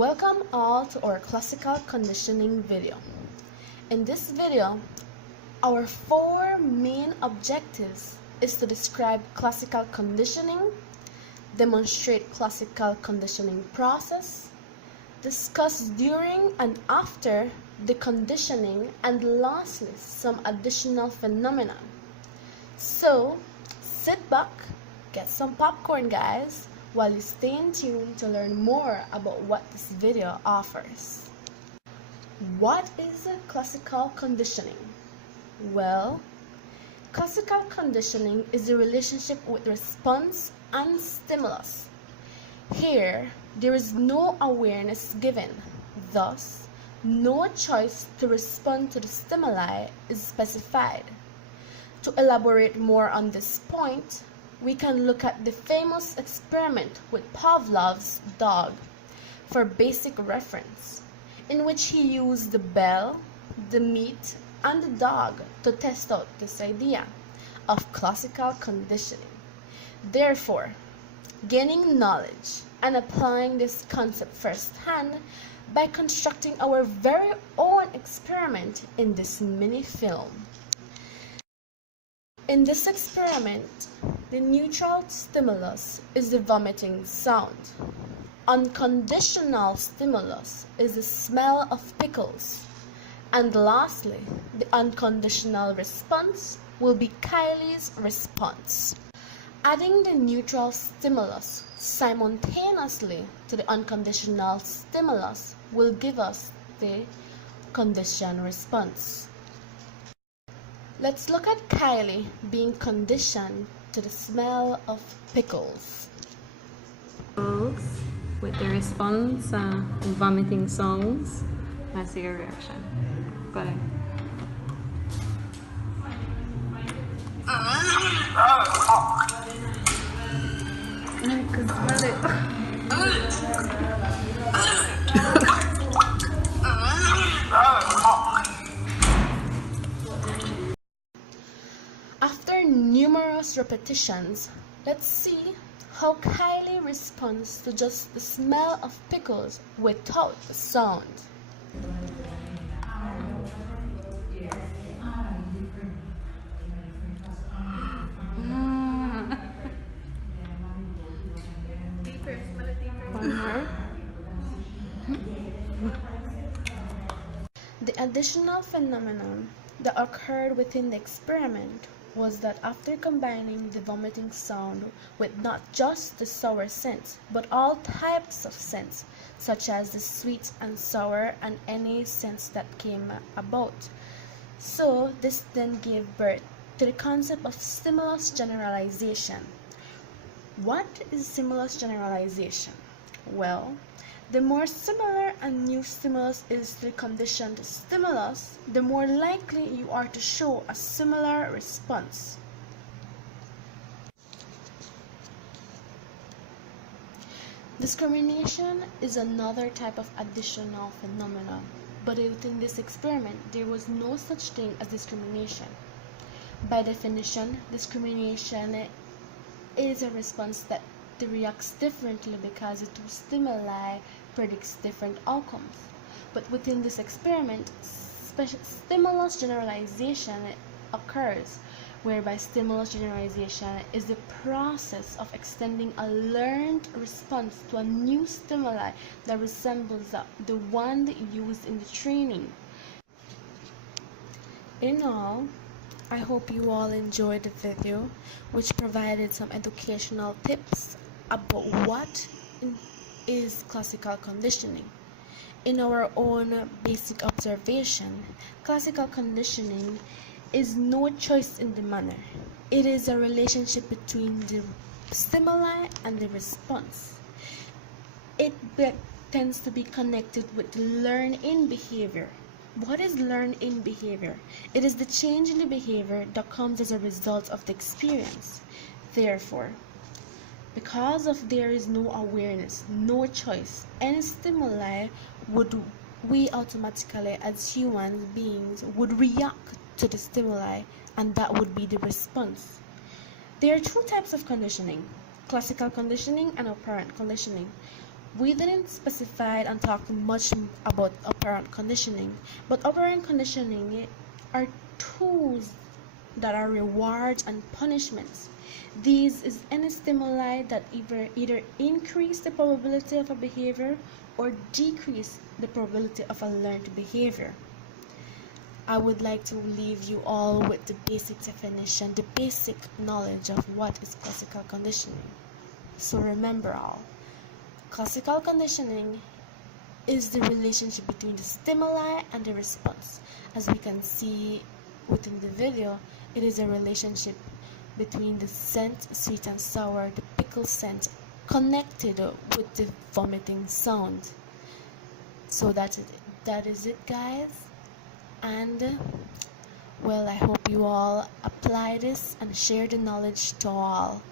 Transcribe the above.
Welcome all to our classical conditioning video. In this video, our four main objectives is to describe classical conditioning, demonstrate classical conditioning process, discuss during and after the conditioning, and lastly, some additional phenomena. So, sit back, get some popcorn guys, while you stay in tune to learn more about what this video offers. What is classical conditioning? Well, classical conditioning is the relationship with response and stimulus. Here, there is no awareness given, thus, no choice to respond to the stimuli is specified. To elaborate more on this point, we can look at the famous experiment with Pavlov's dog for basic reference, in which he used the bell, the meat, and the dog to test out this idea of classical conditioning. Therefore, gaining knowledge and applying this concept firsthand by constructing our very own experiment in this mini film. In this experiment, the neutral stimulus is the vomiting sound. Unconditional stimulus is the smell of pickles. And lastly, the unconditional response will be Kylie's response. Adding the neutral stimulus simultaneously to the unconditional stimulus will give us the conditioned response. Let's look at Kylie being conditioned to the smell of pickles. With the response, vomiting sounds. Let's see your reaction. Go ahead. After numerous repetitions, let's see how Kylie responds to just the smell of pickles without the sound. The additional phenomenon that occurred within the experiment was that after combining the vomiting sound with not just the sour scents, but all types of scents, such as the sweet and sour and any scents that came about. So this then gave birth to the concept of stimulus generalization. What is stimulus generalization? Well, the more similar a new stimulus is to the conditioned stimulus, the more likely you are to show a similar response. Discrimination is another type of additional phenomenon, but within this experiment, there was no such thing as discrimination. By definition, discrimination is a response that reacts differently because the two stimuli predicts different outcomes. But within this experiment, stimulus generalization occurs, whereby stimulus generalization is the process of extending a learned response to a new stimuli that resembles the one used in the training. In all, I hope you all enjoyed the video, which provided some educational tips about what is classical conditioning. In our own basic observation, classical conditioning is no choice in the manner. It is a relationship between the stimuli and the response. It tends to be connected with learn-in behavior. What is learn-in behavior? It is the change in the behavior that comes as a result of the experience. Therefore, because of there is no awareness, no choice, any stimuli we automatically as human beings would react to the stimuli, and that would be the response. There are two types of conditioning: classical conditioning and operant conditioning. We didn't specify and talk much about operant conditioning, but operant conditioning are tools that are rewards and punishments. These is any stimuli that either increase the probability of a behavior or decrease the probability of a learned behavior. I would like to leave you all with the basic definition, the basic knowledge of what is classical conditioning. So remember all, classical conditioning is the relationship between the stimuli and the response. As we can see within the video, it is a relationship between the scent, sweet and sour, the pickle scent, connected with the vomiting sound. So that is it, guys. And well, I hope you all apply this and share the knowledge to all.